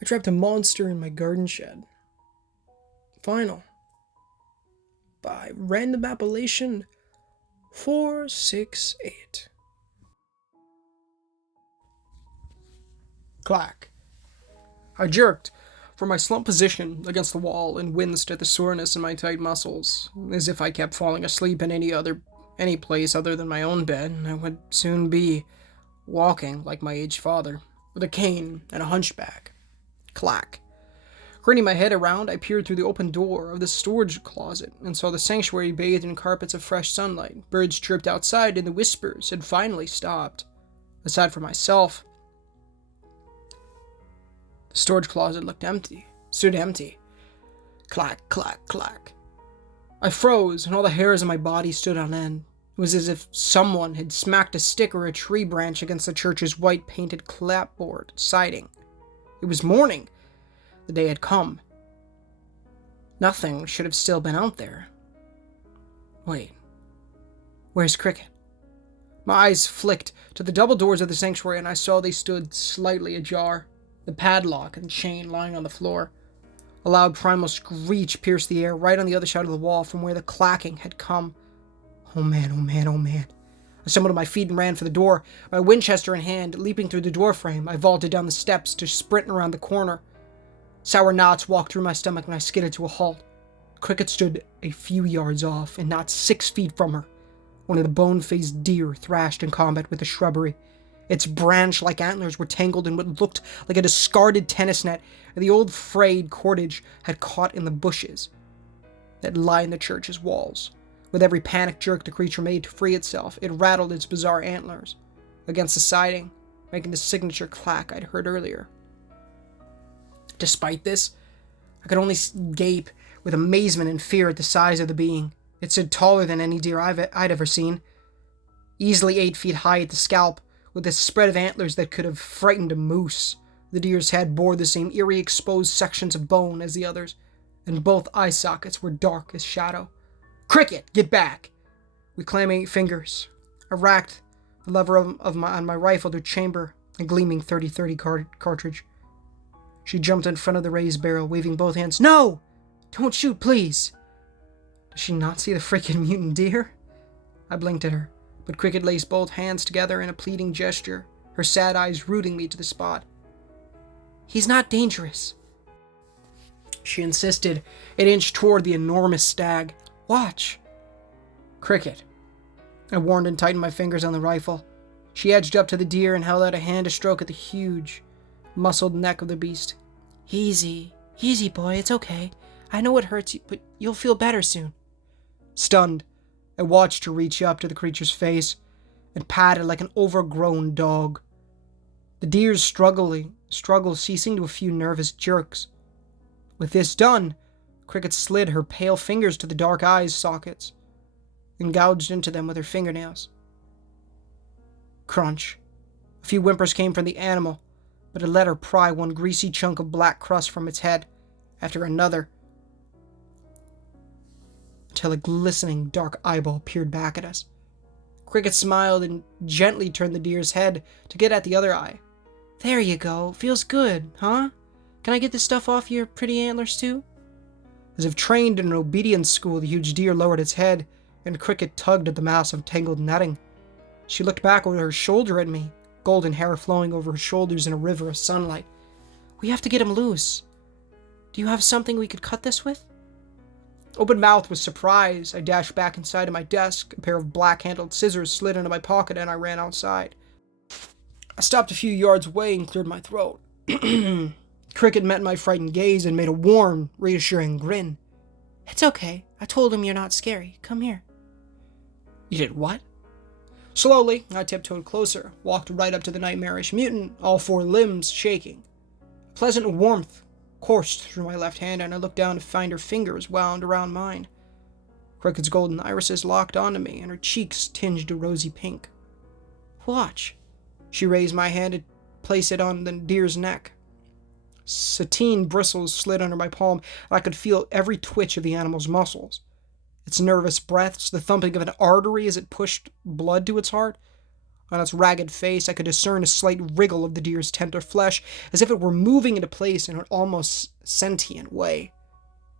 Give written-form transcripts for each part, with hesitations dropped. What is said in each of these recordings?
I trapped a monster in my garden shed. Final. By random appellation 468. Clack. I jerked from my slumped position against the wall and winced at the soreness in my tight muscles, as if I kept falling asleep in any place other than my own bed. I would soon be walking like my aged father, with a cane and a hunchback. Clack. Craning my head around, I peered through the open door of the storage closet and saw the sanctuary bathed in carpets of fresh sunlight. Birds chirped outside, and the whispers had finally stopped. Aside from myself, the storage closet stood empty. Clack, clack, clack. I froze, and all the hairs on my body stood on end. It was as if someone had smacked a stick or a tree branch against the church's white-painted clapboard siding. It was morning. The day had come. Nothing should have still been out there. Wait. Where's Cricket? My eyes flicked to the double doors of the sanctuary, and I saw they stood slightly ajar, the padlock and chain lying on the floor. A loud primal screech pierced the air right on the other side of the wall from where the clacking had come. Oh man, oh man, oh man. I stumbled to my feet and ran for the door, my Winchester in hand. Leaping through the doorframe, I vaulted down the steps to sprint around the corner. Sour knots walked through my stomach and I skidded to a halt. Cricket stood a few yards off, and not 6 feet from her. One of the bone-faced deer thrashed in combat with the shrubbery. Its branch-like antlers were tangled in what looked like a discarded tennis net, and the old frayed cordage had caught in the bushes that lined the church's walls. With every panicked jerk the creature made to free itself, it rattled its bizarre antlers against the siding, making the signature clack I'd heard earlier. Despite this, I could only gape with amazement and fear at the size of the being. It stood taller than any deer I'd ever seen, easily 8 feet high at the scalp, with a spread of antlers that could have frightened a moose. The deer's head bore the same eerie exposed sections of bone as the others, and both eye sockets were dark as shadow. Cricket, get back! With clammy fingers, I racked the lever on my rifle to chamber a gleaming 30-30 cartridge. She jumped in front of the raised barrel, waving both hands. No! Don't shoot, please! Does she not see the freaking mutant deer? I blinked at her, but Cricket laced both hands together in a pleading gesture, her sad eyes rooting me to the spot. He's not dangerous, she insisted, and inched toward the enormous stag. Watch! Cricket. I warned and tightened my fingers on the rifle. She edged up to the deer and held out a hand to stroke at the huge, muscled neck of the beast. Easy, boy, it's okay. I know it hurts you, but you'll feel better soon. Stunned, I watched her reach up to the creature's face and pat it like an overgrown dog. The deer's struggle ceasing to a few nervous jerks. With this done, Cricket slid her pale fingers to the dark eyes sockets and gouged into them with her fingernails. Crunch. A few whimpers came from the animal, but it let her pry one greasy chunk of black crust from its head after another, until a glistening dark eyeball peered back at us. Cricket smiled and gently turned the deer's head to get at the other eye. There you go. Feels good, huh? Can I get this stuff off your pretty antlers too? As if trained in an obedience school, the huge deer lowered its head, and Cricket tugged at the mass of tangled netting. She looked back over her shoulder at me, golden hair flowing over her shoulders in a river of sunlight. We have to get him loose. Do you have something we could cut this with? Open-mouthed with surprise, I dashed back inside of my desk. A pair of black-handled scissors slid into my pocket, and I ran outside. I stopped a few yards away and cleared my throat. Cricket met my frightened gaze and made a warm, reassuring grin. It's okay. I told him you're not scary. Come here. You did what? Slowly, I tiptoed closer, walked right up to the nightmarish mutant, all 4 limbs shaking. A pleasant warmth coursed through my left hand, and I looked down to find her fingers wound around mine. Cricket's golden irises locked onto me, and her cheeks tinged a rosy pink. Watch. She raised my hand and placed it on the deer's neck. Sateen bristles slid under my palm, and I could feel every twitch of the animal's muscles. Its nervous breaths, the thumping of an artery as it pushed blood to its heart. On its ragged face, I could discern a slight wriggle of the deer's tender flesh, as if it were moving into place in an almost sentient way,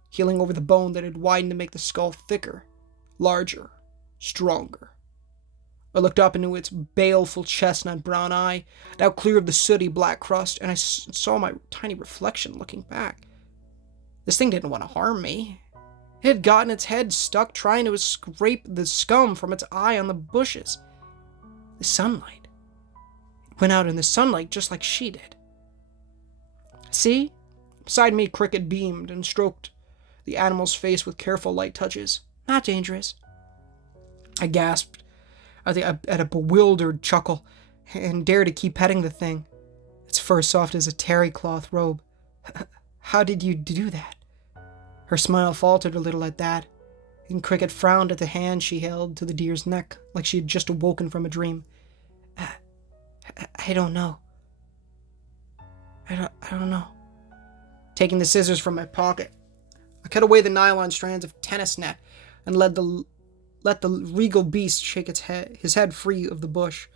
healing over the bone that had widened to make the skull thicker, larger, stronger. I looked up into its baleful chestnut brown eye, now clear of the sooty black crust, and I saw my tiny reflection looking back. This thing didn't want to harm me. It had gotten its head stuck trying to scrape the scum from its eye on the bushes. The sunlight. It went out in the sunlight just like she did. See? Beside me, Cricket beamed and stroked the animal's face with careful light touches. Not dangerous. I gasped at a bewildered chuckle and dared to keep petting the thing, its fur soft as a terry cloth robe. How did you do that? Her smile faltered a little at that, and Cricket frowned at the hand she held to the deer's neck, like she had just awoken from a dream. I don't know. I don't know. Taking the scissors from my pocket, I cut away the nylon strands of tennis net and let the regal beast shake his head free of the bush.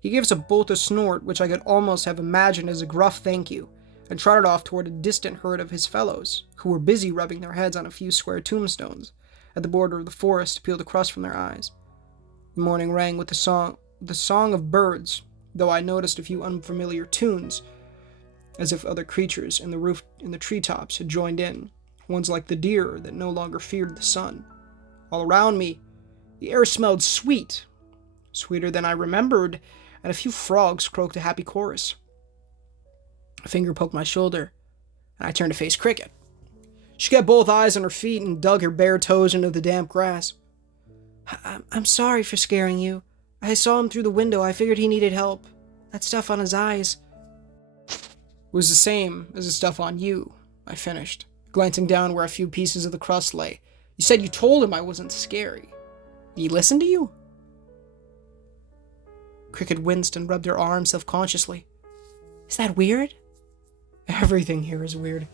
He gave us both a snort, which I could almost have imagined as a gruff thank you, and trotted off toward a distant herd of his fellows, who were busy rubbing their heads on a few square tombstones at the border of the forest to peel the crust from their eyes. The morning rang with the song of birds, though I noticed a few unfamiliar tunes, as if other creatures in the treetops had joined in, ones like the deer that no longer feared the sun. All around me, the air smelled sweet, sweeter than I remembered, and a few frogs croaked a happy chorus. A finger poked my shoulder, and I turned to face Cricket. She got both eyes on her feet and dug her bare toes into the damp grass. I'm sorry for scaring you. I saw him through the window. I figured he needed help. That stuff on his eyes was the same as the stuff on you, I finished, glancing down where a few pieces of the crust lay. You said you told him I wasn't scary. Did he listen to you? Cricket winced and rubbed her arm self-consciously. Is that weird? Everything here is weird.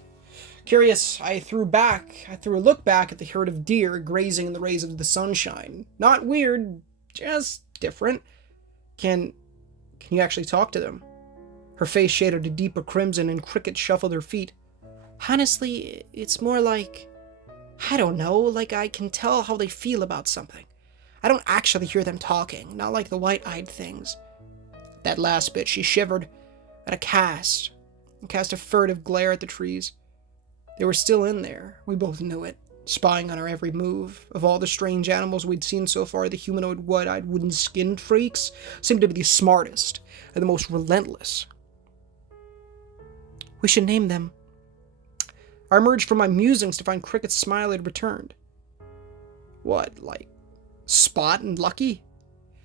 Curious, I threw a look back at the herd of deer grazing in the rays of the sunshine. Not weird, just different. Can you actually talk to them? Her face shaded a deeper crimson and Cricket shuffled her feet. Honestly, it's more like, I don't know, like I can tell how they feel about something. I don't actually hear them talking, not like the white-eyed things. That last bit, she shivered at cast a furtive glare at the trees. They were still in there, we both knew it, spying on our every move. Of all the strange animals we'd seen so far, the humanoid white-eyed wooden-skinned freaks seemed to be the smartest and the most relentless. We should name them. I emerged from my musings to find Cricket's smile had returned. What, like Spot and Lucky?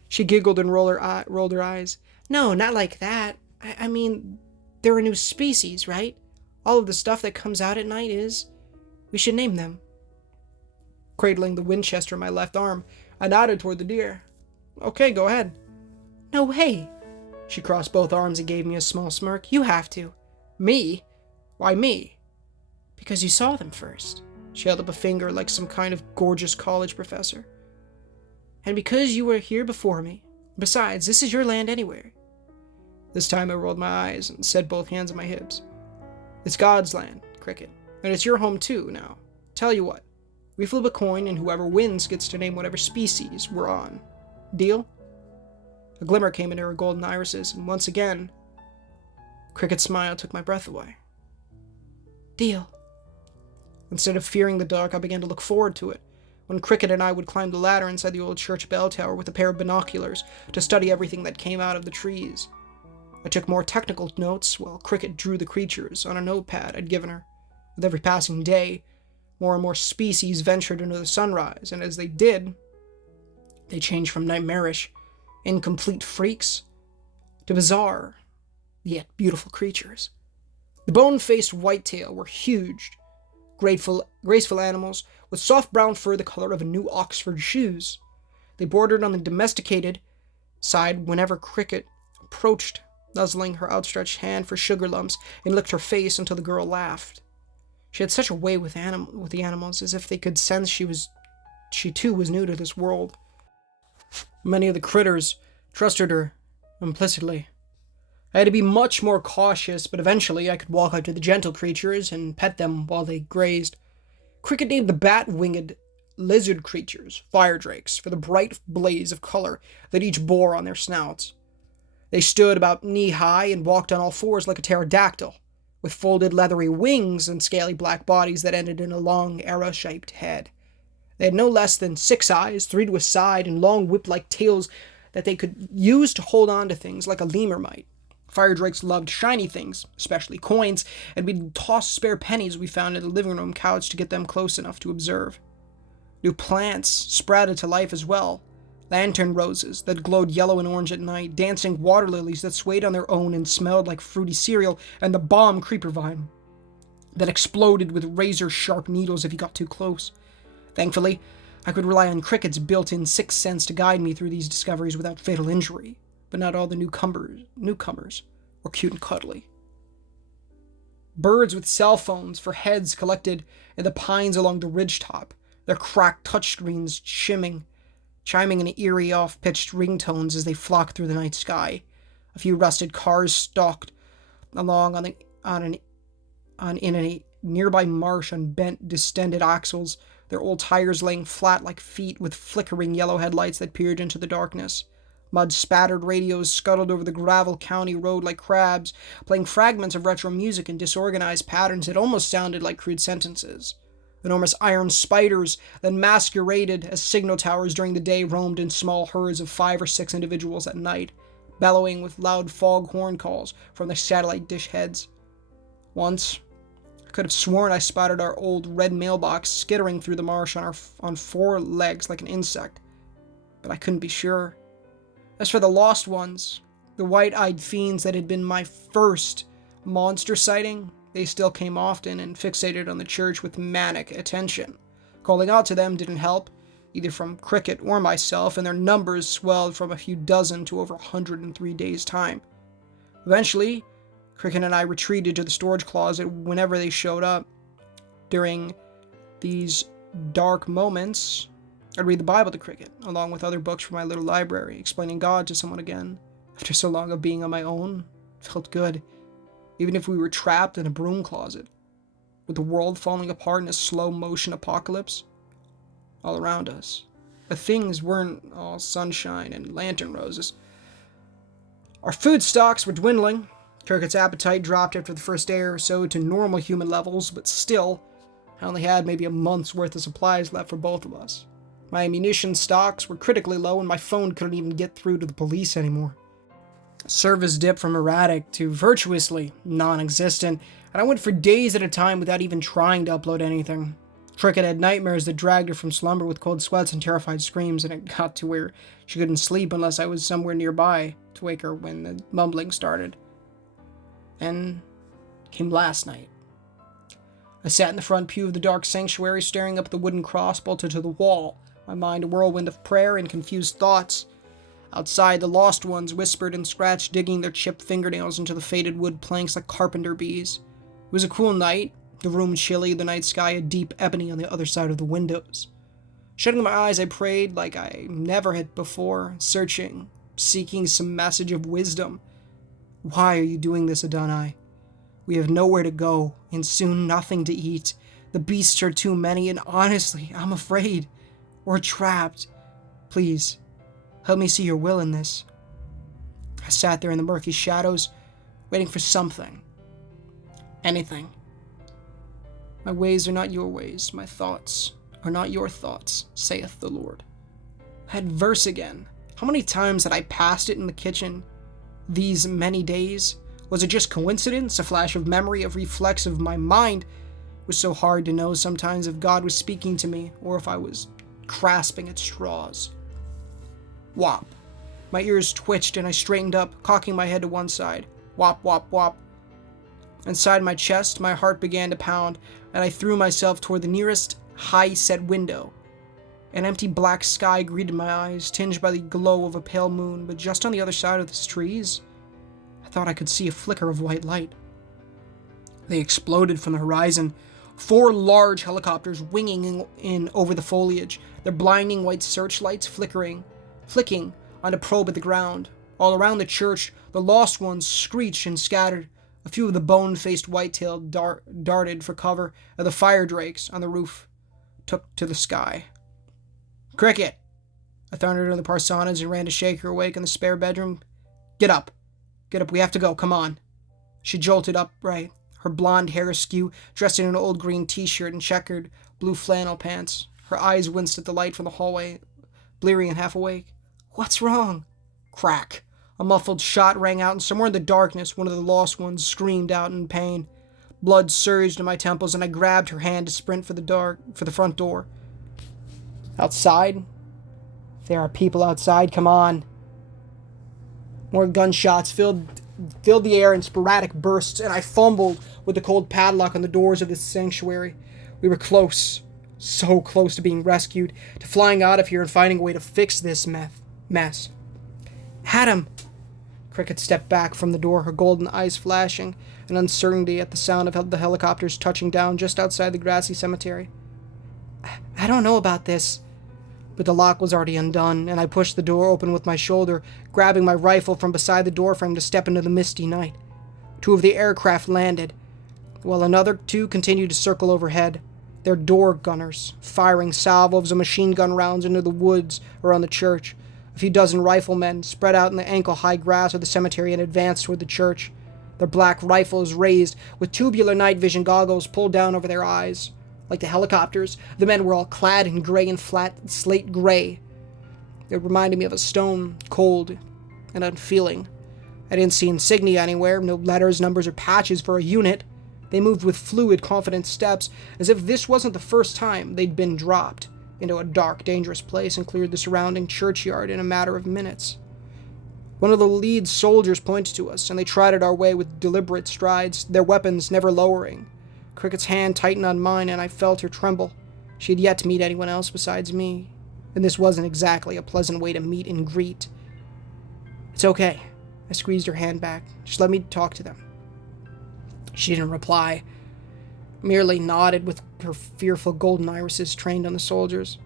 She giggled and rolled her eyes. No, not like that. I mean, they're a new species, right? All of the stuff that comes out at night is. We should name them. Cradling the Winchester in my left arm, I nodded toward the deer. Okay, go ahead. No way. She crossed both arms and gave me a small smirk. You have to. Me? Why me? Because you saw them first. She held up a finger like some kind of gorgeous college professor. And because you were here before me. Besides, this is your land anyway. This time I rolled my eyes and set both hands on my hips. It's God's land, Cricket. And it's your home too, now. Tell you what. We flip a coin and whoever wins gets to name whatever species we're on. Deal? A glimmer came into her golden irises, and once again, Cricket's smile took my breath away. Deal. Instead of fearing the dark, I began to look forward to it, when Cricket and I would climb the ladder inside the old church bell tower with a pair of binoculars to study everything that came out of the trees. I took more technical notes while Cricket drew the creatures on a notepad I'd given her. With every passing day, more and more species ventured into the sunrise, and as they did, they changed from nightmarish, incomplete freaks to bizarre, yet beautiful creatures. The bone-faced whitetail were huge, graceful animals with soft brown fur the color of new Oxford shoes. They bordered on the domesticated side whenever Cricket approached, nuzzling her outstretched hand for sugar lumps and licked her face until the girl laughed. She had such a way with the animals, as if they could sense she too was new to this world. Many of the critters trusted her implicitly. I had to be much more cautious, but eventually I could walk up to the gentle creatures and pet them while they grazed. Cricket named the bat-winged lizard creatures fire drakes for the bright blaze of color that each bore on their snouts. They stood about knee-high and walked on all fours like a pterodactyl, with folded leathery wings and scaly black bodies that ended in a long arrow-shaped head. They had no less than 6 eyes, 3 to a side, and long whip-like tails that they could use to hold on to things like a lemur might. Fire drakes loved shiny things, especially coins, and we'd toss spare pennies we found in the living room couch to get them close enough to observe. New plants sprouted to life as well. Lantern roses that glowed yellow and orange at night, dancing water lilies that swayed on their own and smelled like fruity cereal, and the bomb creeper vine that exploded with razor-sharp needles if you got too close. Thankfully, I could rely on Cricket's built-in sixth sense to guide me through these discoveries without fatal injury, but not all the newcomers were cute and cuddly. Birds with cell phones for heads collected in the pines along the ridgetop, their cracked touchscreens chiming in eerie off-pitched ringtones as they flocked through the night sky. A few rusted cars stalked along in a nearby marsh on bent, distended axles, their old tires laying flat like feet with flickering yellow headlights that peered into the darkness. Mud-spattered radios scuttled over the gravel county road like crabs, playing fragments of retro music in disorganized patterns that almost sounded like crude sentences. Enormous iron spiders that masqueraded as signal towers during the day roamed in small herds of 5 or 6 individuals at night, bellowing with loud foghorn calls from their satellite dish heads. Once, I could have sworn I spotted our old red mailbox skittering through the marsh on 4 legs like an insect, but I couldn't be sure. As for the lost ones, the white-eyed fiends that had been my first monster sighting, they still came often and fixated on the church with manic attention. Calling out to them didn't help, either from Cricket or myself, and their numbers swelled from a few dozen to over 100 in 3 days' time. Eventually, Cricket and I retreated to the storage closet whenever they showed up. During these dark moments, I'd read the Bible to Cricket, along with other books from my little library, explaining God to someone again. After so long of being on my own, it felt good, even if we were trapped in a broom closet, with the world falling apart in a slow-motion apocalypse all around us. But things weren't all sunshine and lantern roses. Our food stocks were dwindling. Cricket's appetite dropped after the first day or so to normal human levels, but still, I only had maybe a month's worth of supplies left for both of us. My ammunition stocks were critically low, and my phone couldn't even get through to the police anymore. Service dipped from erratic to virtuously non-existent, and I went for days at a time without even trying to upload anything. Cricket had nightmares that dragged her from slumber with cold sweats and terrified screams, and it got to where she couldn't sleep unless I was somewhere nearby to wake her when the mumbling started. And came last night. I sat in the front pew of the dark sanctuary, staring up at the wooden cross bolted to the wall, my mind a whirlwind of prayer and confused thoughts. Outside, the lost ones whispered and scratched, digging their chipped fingernails into the faded wood planks like carpenter bees. It was a cool night, the room chilly, the night sky a deep ebony on the other side of the windows. Shutting my eyes, I prayed like I never had before, searching, seeking some message of wisdom. Why are you doing this, Adonai? We have nowhere to go, and soon nothing to eat. The beasts are too many, and honestly, I'm afraid. We're trapped. Please, help me see your will in this. I sat there in the murky shadows, waiting for something. Anything. My ways are not your ways, my thoughts are not your thoughts, saith the Lord. That verse again. How many times had I passed it in the kitchen these many days? Was it just coincidence, a flash of memory, a reflex of my mind? It was so hard to know sometimes if God was speaking to me or if I was grasping at straws. Whop. My ears twitched and I straightened up, cocking my head to one side. Whop, whop, whop. Inside my chest, my heart began to pound, and I threw myself toward the nearest high-set window. An empty black sky greeted my eyes, tinged by the glow of a pale moon, but just on the other side of the trees, I thought I could see a flicker of white light. They exploded from the horizon, 4 large helicopters winging in over the foliage, their blinding white searchlights flicking on a probe at the ground. All around the church, the lost ones screeched and scattered. A few of the bone-faced white-tailed darted for cover, and the fire drakes on the roof took to the sky. "Cricket!" I thundered into the parsonage and ran to shake her awake in the spare bedroom. Get up, we have to go, come on." She jolted upright, her blonde hair askew, dressed in an old green t-shirt and checkered blue flannel pants. Her eyes winced at the light from the hallway, bleary and half awake. "What's wrong?" Crack! A muffled shot rang out, and somewhere in the darkness, one of the lost ones screamed out in pain. Blood surged in my temples, and I grabbed her hand to sprint for the front door. Outside? There are people outside, come on. More gunshots filled the air in sporadic bursts, and I fumbled with the cold padlock on the doors of this sanctuary. We were close, so close to being rescued, to flying out of here and finding a way to fix this mess. "Adam!" Cricket stepped back from the door, her golden eyes flashing, in uncertainty at the sound of the helicopters touching down just outside the grassy cemetery. "I don't know about this." But the lock was already undone, and I pushed the door open with my shoulder, grabbing my rifle from beside the doorframe to step into the misty night. 2 of the aircraft landed, while another 2 continued to circle overhead, their door gunners firing salvos of machine gun rounds into the woods around the church. A few dozen riflemen spread out in the ankle-high grass of the cemetery and advanced toward the church, their black rifles raised, with tubular night vision goggles pulled down over their eyes. Like the helicopters, the men were all clad in gray and flat slate gray. It reminded me of a stone, cold and unfeeling. I didn't see insignia anywhere, no letters, numbers, or patches for a unit. They moved with fluid, confident steps, as if this wasn't the first time they'd been dropped into a dark, dangerous place and cleared the surrounding churchyard in a matter of minutes. One of the lead soldiers pointed to us, and they trotted our way with deliberate strides, their weapons never lowering. Cricket's hand tightened on mine, and I felt her tremble. She had yet to meet anyone else besides me, and this wasn't exactly a pleasant way to meet and greet. "It's okay." I squeezed her hand back. "Just let me talk to them." She didn't reply, merely nodded with her fearful golden irises trained on the soldiers.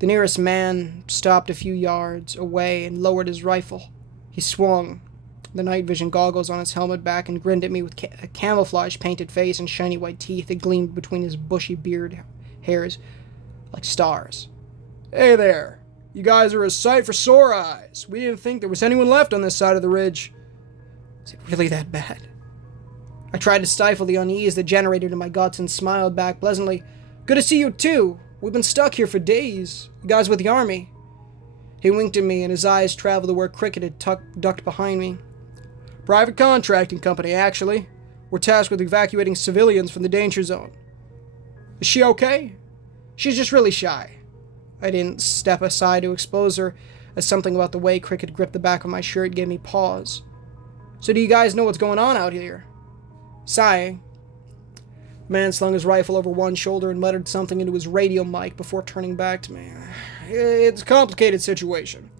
The nearest man stopped a few yards away and lowered his rifle. He swung the night vision goggles on his helmet back and grinned at me with a camouflage-painted face and shiny white teeth that gleamed between his bushy beard hairs like stars. "Hey there! You guys are a sight for sore eyes. We didn't think there was anyone left on this side of the ridge." Is it really that bad? I tried to stifle the unease that generated in my guts and smiled back pleasantly. "Good to see you too. We've been stuck here for days. You guys with the army?" He winked at me, and his eyes traveled to where Cricket had ducked behind me. "Private contracting company, actually. We're tasked with evacuating civilians from the danger zone." "Is she okay?" "She's just really shy." I didn't step aside to expose her, as something about the way Cricket gripped the back of my shirt gave me pause. "So do you guys know what's going on out here?" Sighing, the man slung his rifle over one shoulder and muttered something into his radio mic before turning back to me. "It's a complicated situation.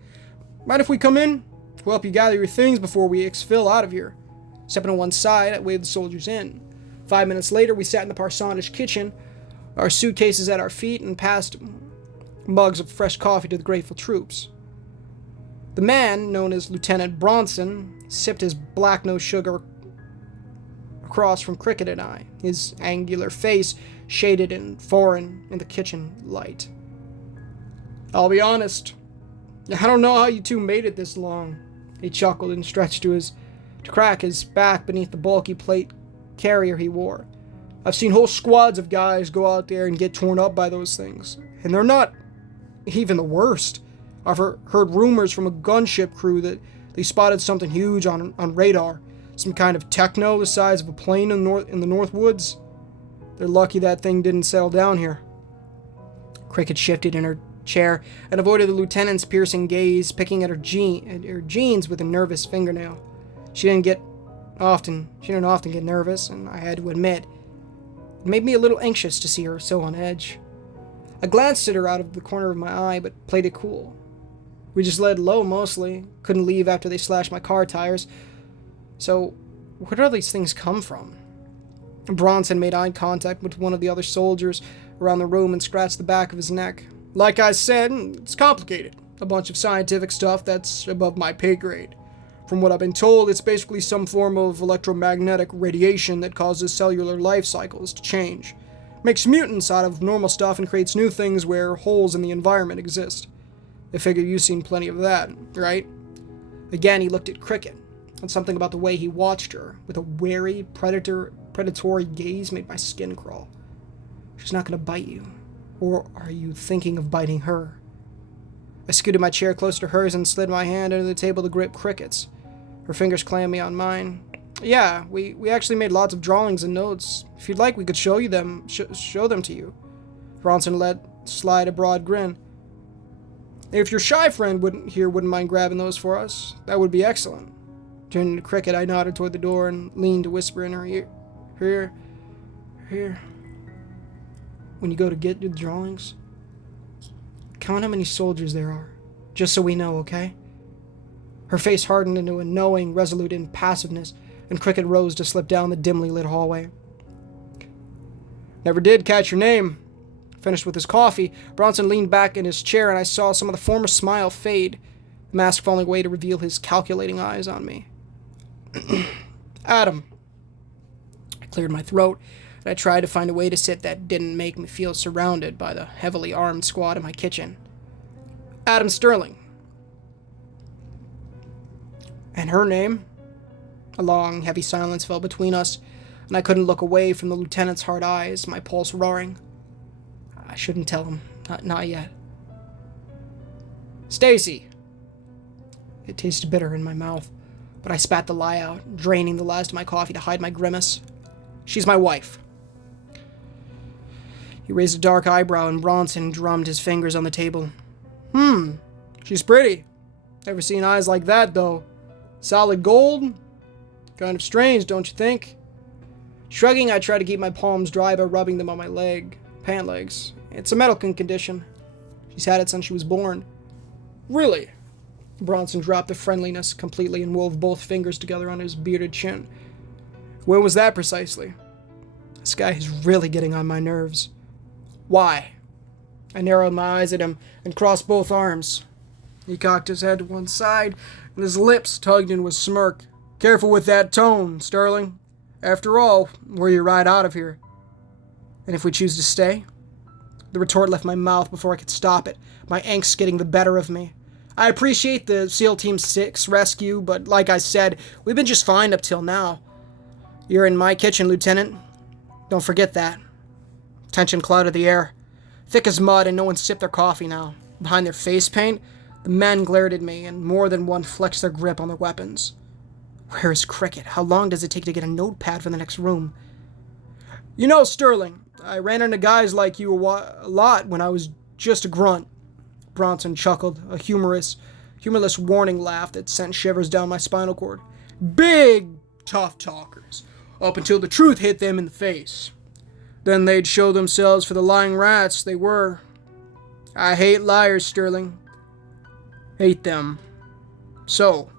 Mind if we come in? We'll help you gather your things before we exfil out of here." Stepping to one side, I waved the soldiers in. 5 minutes later, we sat in the parsonage kitchen, our suitcases at our feet, and passed mugs of fresh coffee to the grateful troops. The man, known as Lieutenant Bronson, sipped his black no sugar across from Cricket and I, his angular face shaded and foreign in the kitchen light. "I'll be honest, I don't know how you two made it this long." He chuckled and stretched to crack his back beneath the bulky plate carrier he wore. "I've seen whole squads of guys go out there and get torn up by those things, and they're not even the worst. I've heard rumors from a gunship crew that they spotted something huge on radar, some kind of techno the size of a plane in the North Woods. They're lucky that thing didn't settle down here." Cricket shifted in her chair and avoided the lieutenant's piercing gaze, picking at her jeans with a nervous fingernail. She didn't often get nervous, and I had to admit, it made me a little anxious to see her so on edge. I glanced at her out of the corner of my eye, but played it cool. "We just laid low mostly. Couldn't leave after they slashed my car tires. So, where do all these things come from?" Bronson made eye contact with one of the other soldiers around the room and scratched the back of his neck. "Like I said, it's complicated. A bunch of scientific stuff that's above my pay grade. From what I've been told, it's basically some form of electromagnetic radiation that causes cellular life cycles to change. Makes mutants out of normal stuff and creates new things where holes in the environment exist. I figure you've seen plenty of that, right? Again, he looked at Cricket, and something about the way he watched her, with a wary, predatory gaze, made my skin crawl. She's not going to bite you. Or are you thinking of biting her? I scooted my chair closer to hers and slid my hand under the table to grip Cricket's. Her fingers clammy on mine. Yeah, we actually made lots of drawings and notes. If you'd like, we could show them to you. Bronson let slide a broad grin. If your shy friend wouldn't mind grabbing those for us, that would be excellent. Turning to Cricket, I nodded toward the door and leaned to whisper in her ear. Here. When you go to get the drawings, count how many soldiers there are, just so we know, okay? Her face hardened into a knowing, resolute impassiveness, and Cricket rose to slip down the dimly lit hallway. Never did catch your name. Finished with his coffee, Bronson leaned back in his chair, and I saw some of the former smile fade, the mask falling away to reveal his calculating eyes on me. Adam. I cleared my throat, and I tried to find a way to sit that didn't make me feel surrounded by the heavily armed squad in my kitchen. Adam Sterling. And her name? A long, heavy silence fell between us, and I couldn't look away from the lieutenant's hard eyes, my pulse roaring. I shouldn't tell him. Not yet. Stacy. It tasted bitter in my mouth, but I spat the lie out, draining the last of my coffee to hide my grimace. She's my wife. He raised a dark eyebrow, and Bronson drummed his fingers on the table. She's pretty. Never seen eyes like that, though. Solid gold? Kind of strange, don't you think? Shrugging, I tried to keep my palms dry by rubbing them on my pant legs. It's a medical condition. She's had it since she was born. Really? Bronson dropped the friendliness completely and wove both fingers together on his bearded chin. When was that precisely? This guy is really getting on my nerves. Why? I narrowed my eyes at him and crossed both arms. He cocked his head to one side, and his lips tugged into a smirk. Careful with that tone, Sterling. After all, we're your ride out of here. And if we choose to stay? The retort left my mouth before I could stop it, my angst getting the better of me. I appreciate the SEAL Team 6 rescue, but like I said, we've been just fine up till now. You're in my kitchen, Lieutenant. Don't forget that. Tension clouded the air. Thick as mud, and no one sipped their coffee now. Behind their face paint, the men glared at me, and more than one flexed their grip on their weapons. Where is Cricket? How long does it take to get a notepad for the next room? You know, Sterling, I ran into guys like you a lot when I was just a grunt. Bronson chuckled, a humorless warning laugh that sent shivers down my spinal cord. Big, tough talkers, up until the truth hit them in the face. Then they'd show themselves for the lying rats they were. I hate liars, Sterling. Hate them. So,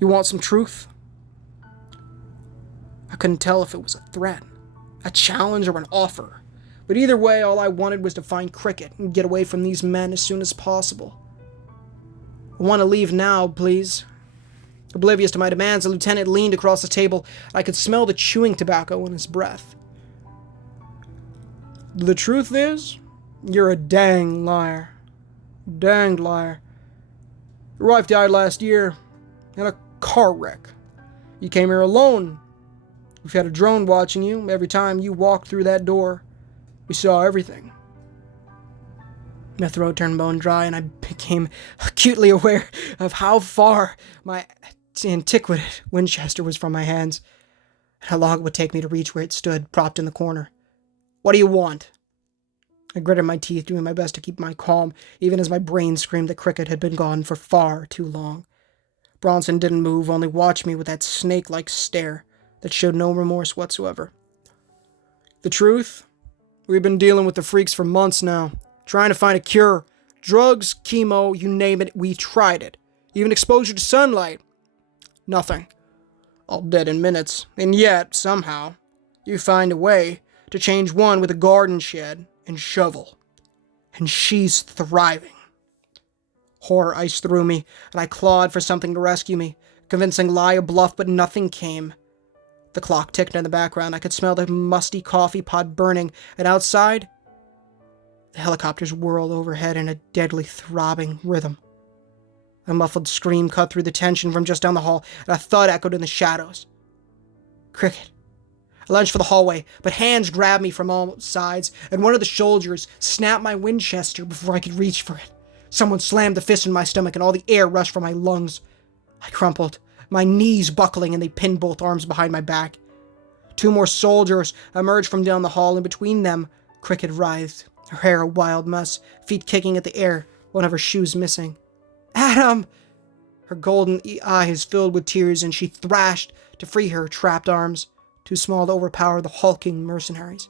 you want some truth? I couldn't tell if it was a threat, a challenge, or an offer. But either way, all I wanted was to find Cricket and get away from these men as soon as possible. I want to leave now, please. Oblivious to my demands, the lieutenant leaned across the table. I could smell the chewing tobacco in his breath. The truth is, you're a dang liar. Danged liar. Your wife died last year in a car wreck. You came here alone. We've had a drone watching you every time you walked through that door. We saw everything. My throat turned bone dry, and I became acutely aware of how far my antiquated Winchester was from my hands, and how long it would take me to reach where it stood, propped in the corner. What do you want? I gritted my teeth, doing my best to keep my calm, even as my brain screamed that Cricket had been gone for far too long. Bronson didn't move, only watched me with that snake-like stare that showed no remorse whatsoever. The truth? We've been dealing with the freaks for months now, trying to find a cure. Drugs, chemo, you name it, we tried it. Even exposure to sunlight. Nothing. All dead in minutes. And yet, somehow, you find a way to change one with a garden shed and shovel. And she's thriving. Horror iced through me, and I clawed for something to rescue me. Convincing lie, a bluff, but nothing came. The clock ticked in the background. I could smell the musty coffee pot burning, and outside, the helicopters whirled overhead in a deadly throbbing rhythm. A muffled scream cut through the tension from just down the hall, and a thud echoed in the shadows. Cricket. I lunged for the hallway, but hands grabbed me from all sides, and one of the soldiers snapped my Winchester before I could reach for it. Someone slammed the fist in my stomach, and all the air rushed from my lungs. I crumpled, my knees buckling, and they pinned both arms behind my back. 2 more soldiers emerged from down the hall, and between them, Cricket writhed, her hair a wild mess, feet kicking at the air, one of her shoes missing. "Adam!" Her golden eyes filled with tears, and she thrashed to free her trapped arms, too small to overpower the hulking mercenaries.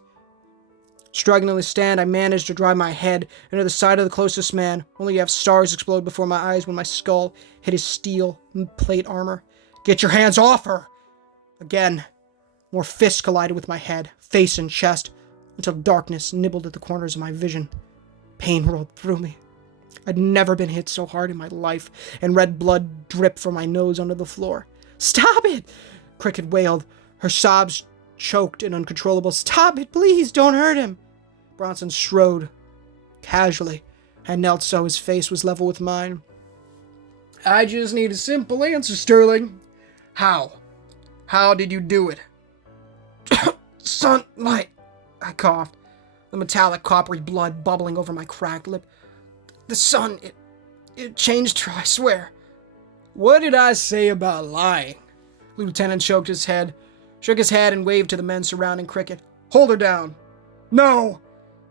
Struggling to stand, I managed to drive my head into the side of the closest man, only to have stars explode before my eyes when my skull hit his steel plate armor. "Get your hands off her!" Again, more fists collided with my head, face and chest, until darkness nibbled at the corners of my vision. Pain rolled through me. I'd never been hit so hard in my life, and red blood dripped from my nose onto the floor. "Stop it!" Cricket wailed, her sobs choked and uncontrollable. "Stop it, please, don't hurt him!" Bronson strode casually and knelt so his face was level with mine. "I just need a simple answer, Sterling. How? How did you do it?" "Sunlight," I coughed, the metallic coppery blood bubbling over my cracked lip. "The sun, it changed her, I swear." "What did I say about lying?" Lieutenant shook his head and waved to the men surrounding Cricket. "Hold her down." "No!"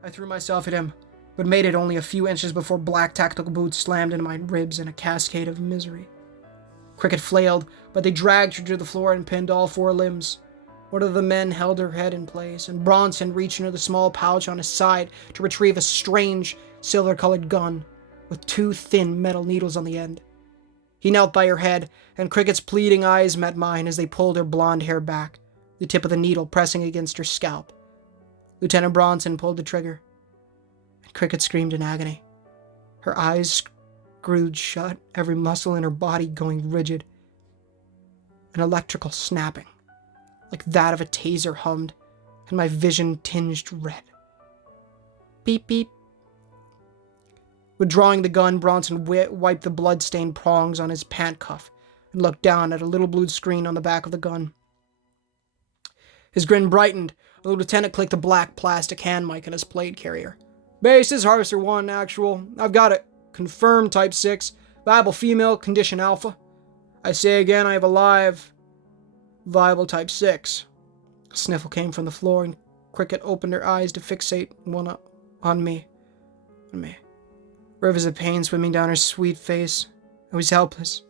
I threw myself at him, but made it only a few inches before black tactical boots slammed into my ribs in a cascade of misery. Cricket flailed, but they dragged her to the floor and pinned all 4 limbs. One of the men held her head in place, and Bronson reached into the small pouch on his side to retrieve a strange, silver-colored gun with 2 thin metal needles on the end. He knelt by her head, and Cricket's pleading eyes met mine as they pulled her blonde hair back, the tip of the needle pressing against her scalp. Lieutenant Bronson pulled the trigger, and Cricket screamed in agony. Her eyes screwed shut, every muscle in her body going rigid. An electrical snapping, like that of a taser, hummed, and my vision tinged red. Beep, beep. Withdrawing the gun, Bronson wiped the blood-stained prongs on his pant cuff and looked down at a little blue screen on the back of the gun. His grin brightened. The lieutenant clicked a black plastic hand mic on his plate carrier. "Bases, Harvester 1, actual. I've got it. Confirmed type 6. Viable female, condition alpha. I say again, I have a live, viable type 6. A sniffle came from the floor, and Cricket opened her eyes to fixate one on me. Rivers of pain swimming down her sweet face. I was helpless.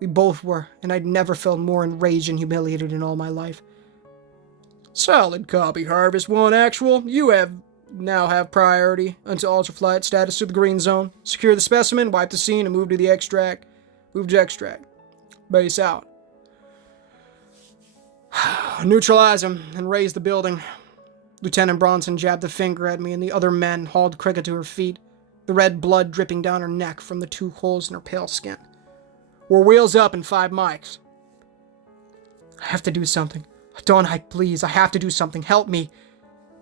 We both were, and I'd never felt more enraged and humiliated in all my life. "Solid copy, Harvest 1 actual. You now have priority until ultraflight status to the green zone. Secure the specimen, wipe the scene, and move to extract. Base out. Neutralize him and raise the building." Lieutenant Bronson jabbed a finger at me, and the other men hauled Cricket to her feet, the red blood dripping down her neck from the 2 holes in her pale skin. "We're wheels up in 5 mics. I have to do something. Don't I, please? I have to do something. Help me."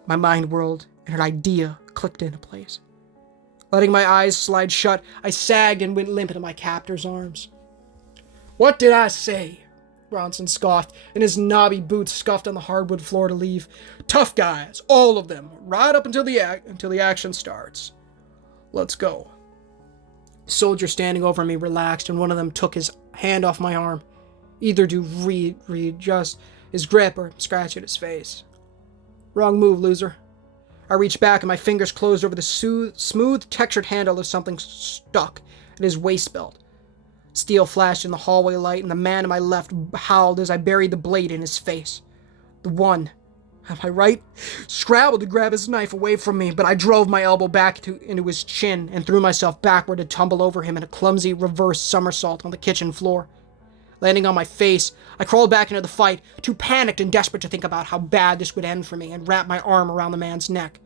My mind whirled, and an idea clicked into place. Letting my eyes slide shut, I sagged and went limp into my captor's arms. "What did I say?" Bronson scoffed, and his knobby boots scuffed on the hardwood floor to leave. "Tough guys, all of them, right up until the action starts. Let's go." The soldier standing over me relaxed, and one of them took his hand off my arm, either to readjust his grip or scratch at his face. "Wrong move, loser." I reached back, and my fingers closed over the smooth, textured handle of something stuck at his waist belt. Steel flashed in the hallway light, and the man to my left howled as I buried the blade in his face. The one, at my right, scrabbled to grab his knife away from me, but I drove my elbow back into his chin and threw myself backward to tumble over him in a clumsy reverse somersault on the kitchen floor. Landing on my face, I crawled back into the fight, too panicked and desperate to think about how bad this would end for me, and wrapped my arm around the man's neck.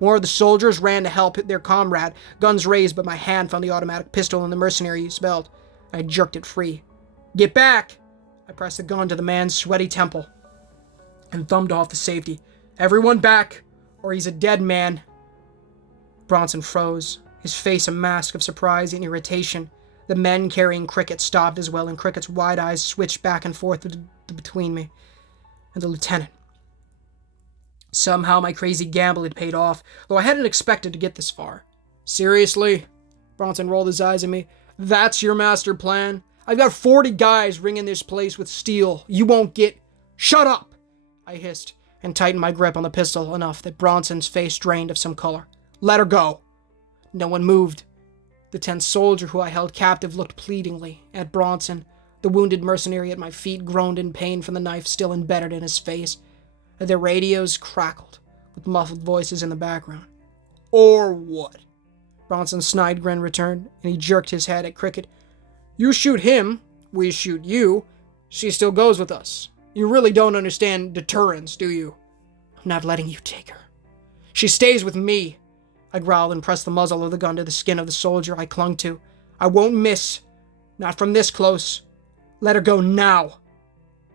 More of the soldiers ran to help their comrade, guns raised, but my hand found the automatic pistol in the mercenary's belt. I jerked it free. "Get back!" I pressed the gun to the man's sweaty temple and thumbed off the safety. "Everyone back, or he's a dead man." Bronson froze, his face a mask of surprise and irritation. The men carrying Cricket stopped as well, and Cricket's wide eyes switched back and forth between me and the lieutenant. Somehow my crazy gamble had paid off, though I hadn't expected to get this far. "Seriously?" Bronson rolled his eyes at me. "That's your master plan? I've got 40 guys ringing this place with steel. You won't get—" "Shut up!" I hissed, and tightened my grip on the pistol enough that Bronson's face drained of some color. "Let her go." No one moved. The tense soldier who I held captive looked pleadingly at Bronson. The wounded mercenary at my feet groaned in pain from the knife still embedded in his face. Their radios crackled, with muffled voices in the background. "Or what?" Bronson's snide grin returned, and he jerked his head at Cricket. "You shoot him, we shoot you. She still goes with us. You really don't understand deterrence, do you?" "I'm not letting you take her." "She stays with me." I growled and pressed the muzzle of the gun to the skin of the soldier I clung to. "I won't miss. Not from this close. Let her go now."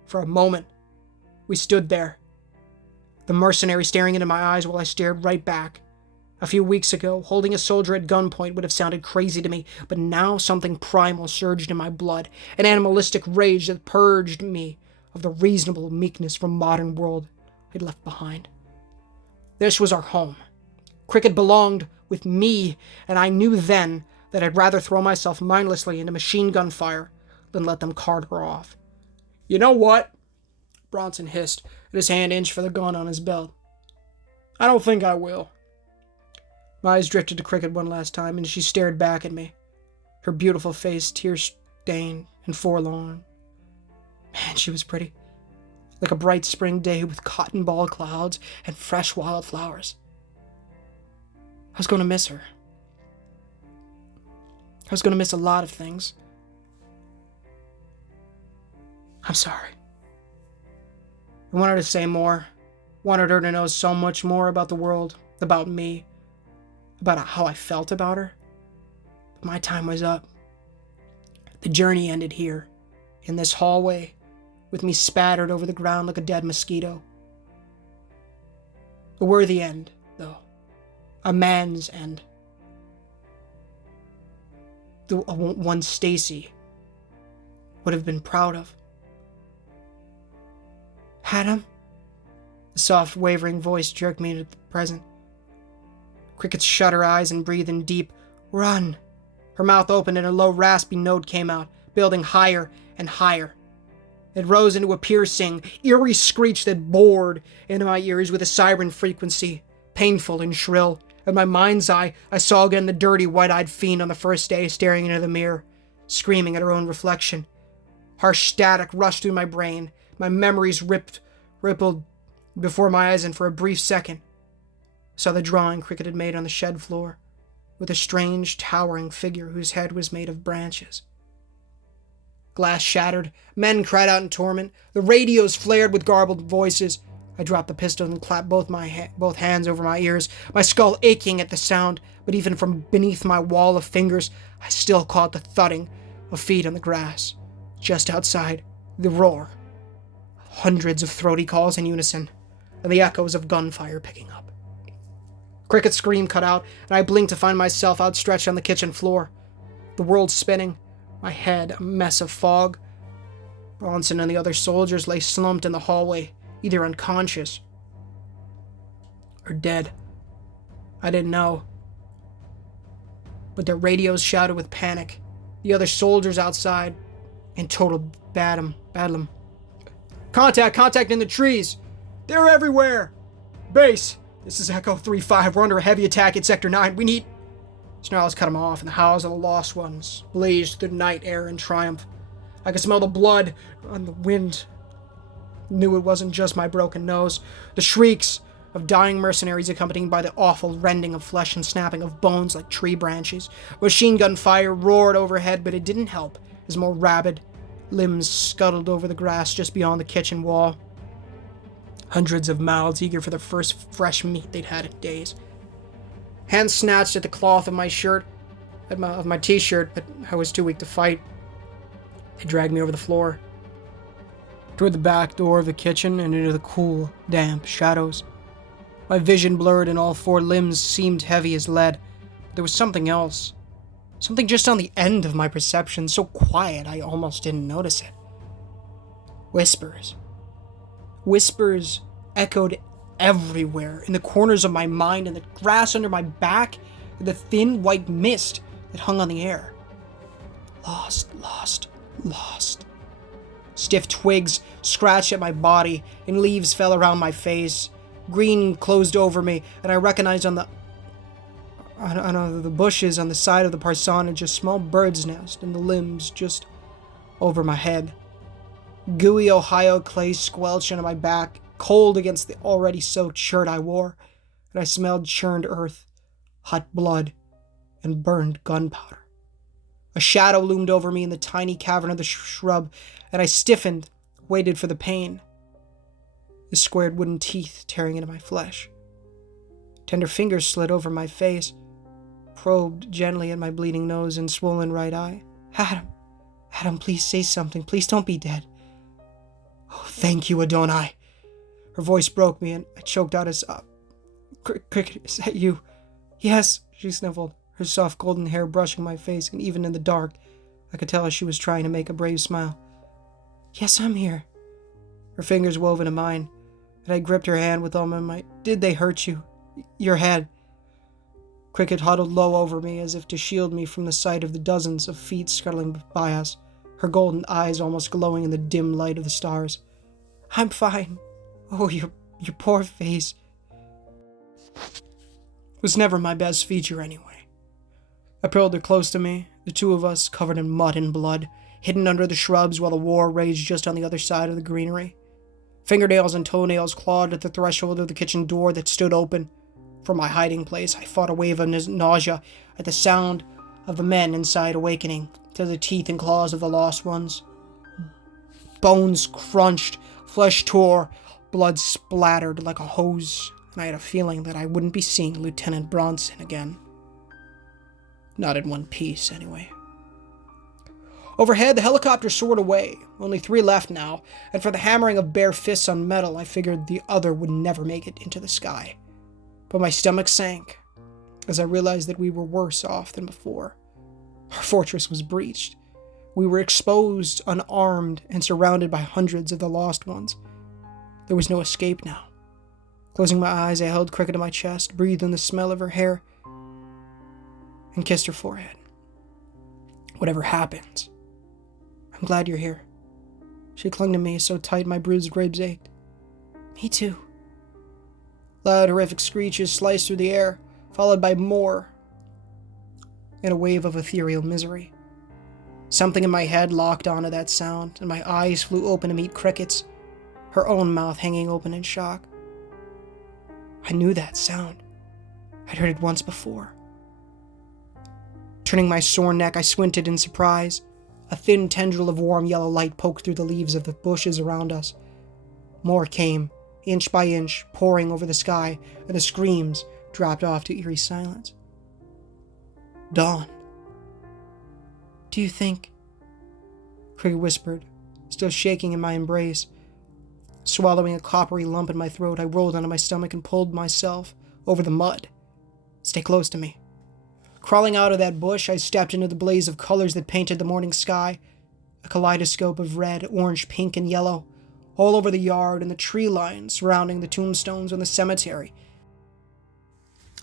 For a moment, we stood there, the mercenary staring into my eyes while I stared right back. A few weeks ago, holding a soldier at gunpoint would have sounded crazy to me, but now something primal surged in my blood, an animalistic rage that purged me of the reasonable meekness from modern world I'd left behind. This was our home. Cricket belonged with me, and I knew then that I'd rather throw myself mindlessly into machine gun fire than let them cart her off. "You know what?" Bronson hissed, and his hand inched for the gun on his belt. "I don't think I will." My eyes drifted to Cricket one last time, and she stared back at me, her beautiful face tear-stained and forlorn. Man, she was pretty, like a bright spring day with cotton ball clouds and fresh wildflowers. I was going to miss her. I was going to miss a lot of things. I'm sorry. I wanted to say more. Wanted her to know so much more about the world, about me, about how I felt about her. But my time was up. The journey ended here, in this hallway, with me spattered over the ground like a dead mosquito. A worthy end, though. A man's end. The one Stacy would have been proud of. "Adam?" The soft, wavering voice jerked me into the present. Cricket shut her eyes and breathed in deep, "Run!" Her mouth opened and a low, raspy note came out, building higher and higher. It rose into a piercing, eerie screech that bored into my ears with a siren frequency, painful and shrill. At my mind's eye, I saw again the dirty, white-eyed fiend on the first day staring into the mirror, screaming at her own reflection. Harsh static rushed through my brain. My memories rippled before my eyes, and for a brief second, I saw the drawing Cricket had made on the shed floor, with a strange, towering figure whose head was made of branches. Glass shattered. Men cried out in torment. The radios flared with garbled voices. I dropped the pistol and clapped both hands over my ears, my skull aching at the sound, but even from beneath my wall of fingers, I still caught the thudding of feet on the grass. Just outside, the roar. Hundreds of throaty calls in unison, and the echoes of gunfire picking up. Cricket's scream cut out, and I blinked to find myself outstretched on the kitchen floor. The world spinning, my head a mess of fog. Bronson and the other soldiers lay slumped in the hallway, either unconscious or dead. I didn't know. But their radios shouted with panic. The other soldiers outside in total bedlam. Contact in the trees! They're everywhere! Base, this is Echo 3-5. We're under a heavy attack at Sector 9. We need... Snarls cut him off, and the howls of the lost ones blazed through the night air in triumph. I could smell the blood on the wind. Knew it wasn't just my broken nose. The shrieks of dying mercenaries accompanied by the awful rending of flesh and snapping of bones like tree branches. Machine gun fire roared overhead, but it didn't help as more rabid limbs scuttled over the grass just beyond the kitchen wall. Hundreds of mouths eager for the first fresh meat they'd had in days. Hands snatched at the cloth of my shirt, of my t-shirt, but I was too weak to fight. They dragged me over the floor, toward the back door of the kitchen and into the cool, damp shadows. My vision blurred and all four limbs seemed heavy as lead. But there was something else. Something just on the end of my perception, so quiet I almost didn't notice it. Whispers. Whispers echoed everywhere, in the corners of my mind, in the grass under my back, in the thin white mist that hung on the air. Lost, lost, lost. Stiff twigs scratched at my body, and leaves fell around my face. Green closed over me, and I recognized on the bushes on the side of the parsonage a small bird's nest, and the limbs just over my head. Gooey Ohio clay squelched under my back, cold against the already soaked shirt I wore, and I smelled churned earth, hot blood, and burned gunpowder. A shadow loomed over me in the tiny cavern of the shrub, and I stiffened, waited for the pain. The squared wooden teeth tearing into my flesh. Tender fingers slid over my face, probed gently at my bleeding nose and swollen right eye. Adam, please say something. Please don't be dead. Oh, thank you, Adonai. Her voice broke me, and I choked out as Cricket, is that you? Yes, she sniffled, her soft golden hair brushing my face, and even in the dark, I could tell she was trying to make a brave smile. Yes, I'm here. Her fingers wove into mine, and I gripped her hand with all my might. Did they hurt you? Your head? Cricket huddled low over me as if to shield me from the sight of the dozens of feet scuttling by us, her golden eyes almost glowing in the dim light of the stars. I'm fine. Oh, your poor face. Was never my best feature anyway. I pulled her close to me, the two of us covered in mud and blood, hidden under the shrubs while the war raged just on the other side of the greenery. Fingernails and toenails clawed at the threshold of the kitchen door that stood open. From my hiding place, I fought a wave of nausea at the sound of the men inside awakening to the teeth and claws of the lost ones. Bones crunched, flesh tore, blood splattered like a hose, and I had a feeling that I wouldn't be seeing Lieutenant Bronson again. Not in one piece, anyway. Overhead, the helicopter soared away. Only 3 left now, and for the hammering of bare fists on metal, I figured the other would never make it into the sky. But my stomach sank as I realized that we were worse off than before. Our fortress was breached. We were exposed, unarmed, and surrounded by hundreds of the lost ones. There was no escape now. Closing my eyes, I held Cricket to my chest, breathed in the smell of her hair, and kissed her forehead. Whatever happens, I'm glad you're here. She clung to me so tight my bruised ribs ached. Me too. Loud, horrific screeches sliced through the air, followed by more, in a wave of ethereal misery. Something in my head locked onto that sound, and my eyes flew open to meet Cricket's, her own mouth hanging open in shock. I knew that sound. I'd heard it once before. Turning my sore neck, I squinted in surprise. A thin tendril of warm yellow light poked through the leaves of the bushes around us. More came, inch by inch, pouring over the sky, and the screams dropped off to eerie silence. Dawn. Do you think? Cricket whispered, still shaking in my embrace. Swallowing a coppery lump in my throat, I rolled onto my stomach and pulled myself over the mud. Stay close to me. Crawling out of that bush, I stepped into the blaze of colors that painted the morning sky. A kaleidoscope of red, orange, pink, and yellow, all over the yard and the tree lines surrounding the tombstones and the cemetery,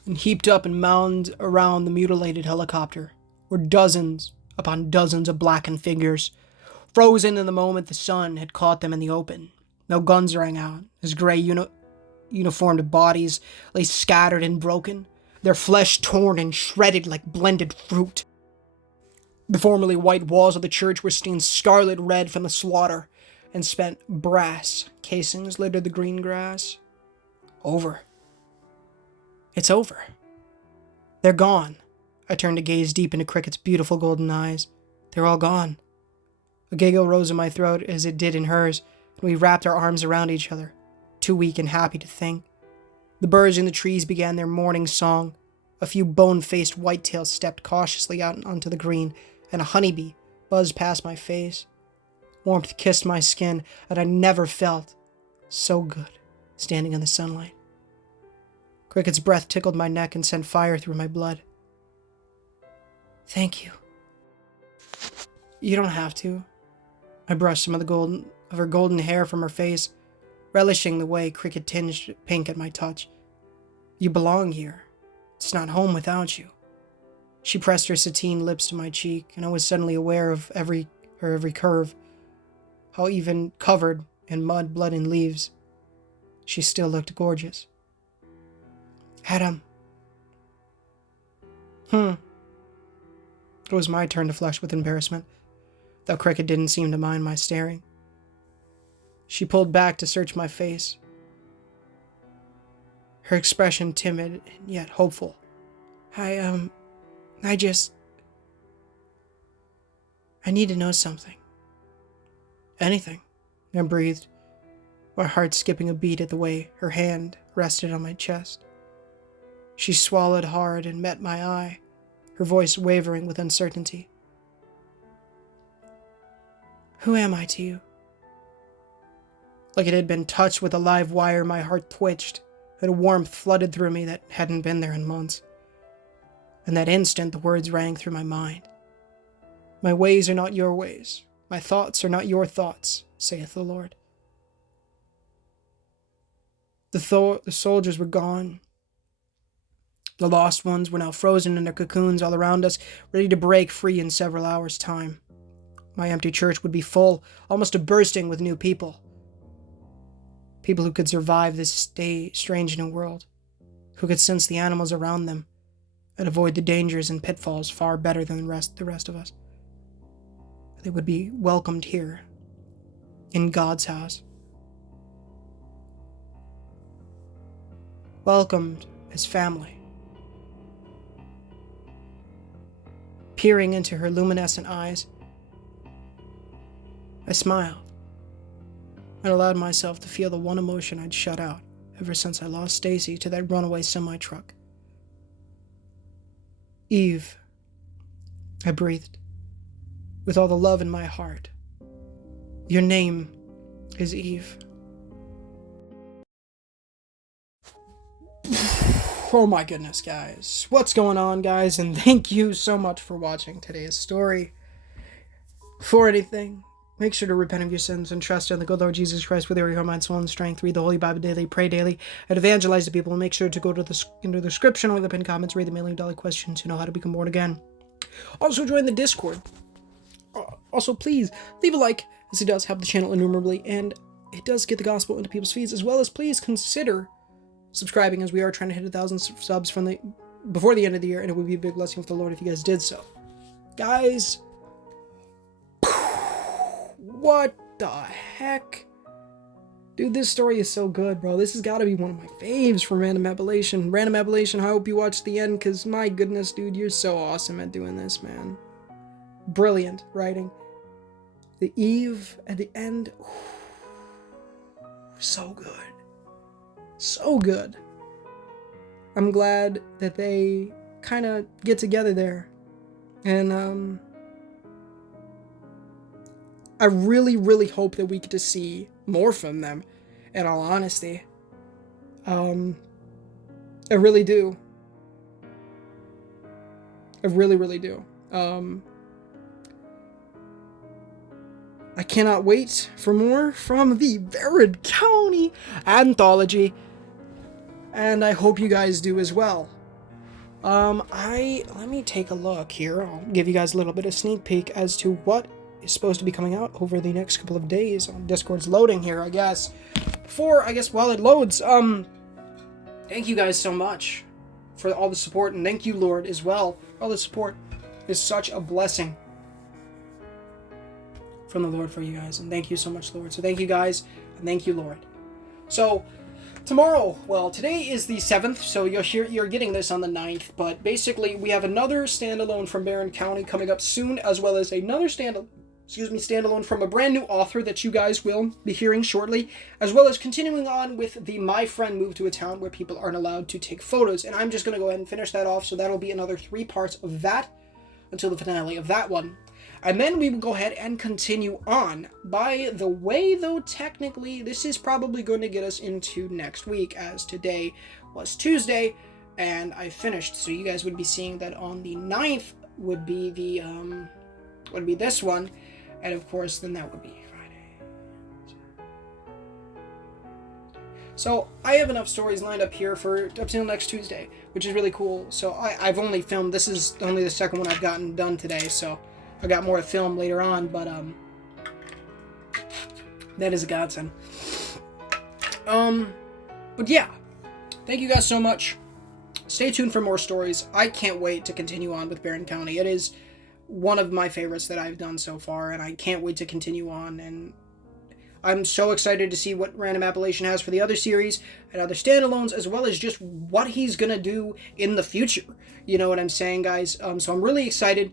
and heaped up in mounds around the mutilated helicopter were dozens upon dozens of blackened figures, frozen in the moment the sun had caught them in the open. No guns rang out as gray uniformed bodies lay scattered and broken, their flesh torn and shredded like blended fruit. The formerly white walls of the church were stained scarlet red from the slaughter, and spent brass casings littered the green grass. Over. It's over. They're gone. I turned to gaze deep into Cricket's beautiful golden eyes. They're all gone. A giggle rose in my throat as it did in hers, and we wrapped our arms around each other, too weak and happy to think. The birds in the trees began their morning song. A few bone-faced whitetails stepped cautiously out onto the green, and a honeybee buzzed past my face. Warmth kissed my skin, and I never felt so good standing in the sunlight. Cricket's breath tickled my neck and sent fire through my blood. Thank you. You don't have to. I brushed some of her golden hair from her face, relishing the way Cricket tinged pink at my touch. You belong here. It's not home without you. She pressed her sateen lips to my cheek, and I was suddenly aware of her every curve, how even covered in mud, blood, and leaves, she still looked gorgeous. Adam. It was my turn to flush with embarrassment, though Cricket didn't seem to mind my staring. She pulled back to search my face, her expression timid and yet hopeful. I need to know something. Anything, I breathed, my heart skipping a beat at the way her hand rested on my chest. She swallowed hard and met my eye, her voice wavering with uncertainty. Who am I to you? Like it had been touched with a live wire, my heart twitched, and a warmth flooded through me that hadn't been there in months. In that instant, the words rang through my mind. My ways are not your ways. My thoughts are not your thoughts, saith the Lord. The soldiers were gone. The lost ones were now frozen in their cocoons all around us, ready to break free in several hours' time. My empty church would be full, almost to bursting with new people. People who could survive this strange new world, who could sense the animals around them, and avoid the dangers and pitfalls far better than the rest of us. They would be welcomed here, in God's house. Welcomed as family. Peering into her luminescent eyes, I smiled and allowed myself to feel the one emotion I'd shut out ever since I lost Stacy to that runaway semi-truck. Eve, I breathed, with all the love in my heart. Your name is Eve. Oh my goodness, guys. What's going on, guys? And thank you so much for watching today's story. Before anything, make sure to repent of your sins and trust in the good Lord Jesus Christ with your heart, mind, soul, and strength. Read the Holy Bible daily, pray daily, and evangelize the people. And make sure to go to into the description or the pinned comments, read the $1 million question to know how to become born again. Also, join the Discord. Also, please leave a like, as it does help the channel innumerably, and it does get the gospel into people's feeds, as well as please consider subscribing, as we are trying to hit 1,000 subs before the end of the year, and it would be a big blessing with the Lord if you guys did so. Guys, what the heck? Dude, this story is so good, bro. This has got to be one of my faves from Random Appellation. Random Appellation, I hope you watch the end, because my goodness, dude, you're so awesome at doing this, man. Brilliant writing. The Eve at the end, so good. So good. I'm glad that they kind of get together there. And, I really, really hope that we get to see more from them, in all honesty. I really do. I really, really do. I cannot wait for more from the Barrett County Anthology, and I hope you guys do as well. Let me take a look here. I'll give you guys a little bit of sneak peek as to what is supposed to be coming out over the next couple of days. Discord's loading here, I guess. While it loads, thank you guys so much for all the support, and thank you, Lord, as well. All the support is such a blessing from the Lord for you guys, and thank you so much, Lord. So thank you guys, and thank you, Lord. So today is the 7th, so you're getting this on the 9th, but basically we have another standalone from Barron County coming up soon, as well as another standalone from a brand new author that you guys will be hearing shortly, as well as continuing on with the My Friend Moved to a Town Where People Aren't Allowed to Take Photos. And I'm just going to go ahead and finish that off, so that'll be another 3 parts of that until the finale of that one. And then we will go ahead and continue on. By the way, though, technically, this is probably going to get us into next week, as today was Tuesday, and I finished. So you guys would be seeing that on the 9th would be the, would be this one, and of course, then that would be Friday. So I have enough stories lined up here for up till next Tuesday, which is really cool. So I've only filmed, this is only the second one I've gotten done today, so I got more to film later on, but that is a godsend. But yeah, thank you guys so much. Stay tuned for more stories. I can't wait to continue on with Barron County. It is one of my favorites that I've done so far, and I can't wait to continue on, and I'm so excited to see what Random Appellation has for the other series and other standalones, as well as just what he's gonna do in the future. You know what I'm saying, guys? So I'm really excited.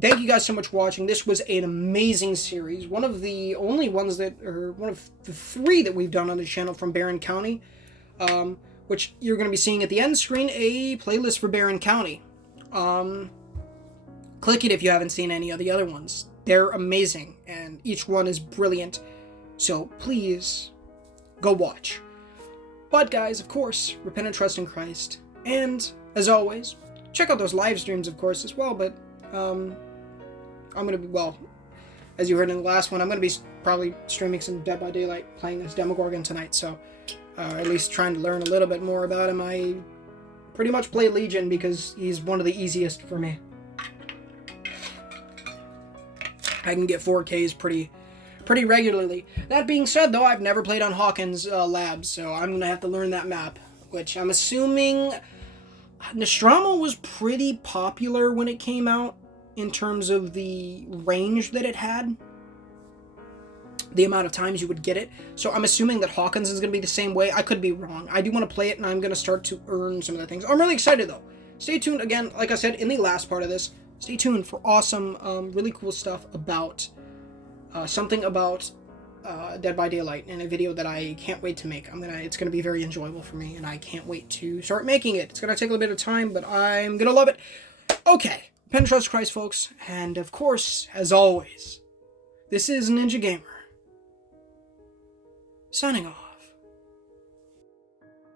Thank you guys so much for watching. This was an amazing series. One of the only ones that, or one of the 3 that we've done on the channel from Barron County, which you're going to be seeing at the end screen, a playlist for Barron County. Click it if you haven't seen any of the other ones. They're amazing, and each one is brilliant. So please, go watch. But guys, of course, repent and trust in Christ. And, as always, check out those live streams, of course, as well, but I'm going to be, well, as you heard in the last one, I'm going to be probably streaming some Dead by Daylight, playing as Demogorgon tonight, so at least trying to learn a little bit more about him. I pretty much play Legion because he's one of the easiest for me. I can get 4Ks pretty regularly. That being said, though, I've never played on Hawkins Labs, so I'm going to have to learn that map, which I'm assuming Nostromo was pretty popular when it came out in terms of the range that it had, the amount of times you would get it. So I'm assuming that Hawkins is going to be the same way. I could be wrong. I do want to play it, and I'm going to start to earn some of the things. I'm really excited, though. Stay tuned. Again, like I said in the last part of this, stay tuned for awesome, really cool stuff about something about Dead by Daylight, in a video that I can't wait to make. It's gonna be very enjoyable for me, and I can't wait to start making it. It's gonna take a little bit of time, but I'm gonna love it. Okay, repent and trust Christ, folks, and of course, as always, this is Ninja Gamer, signing off.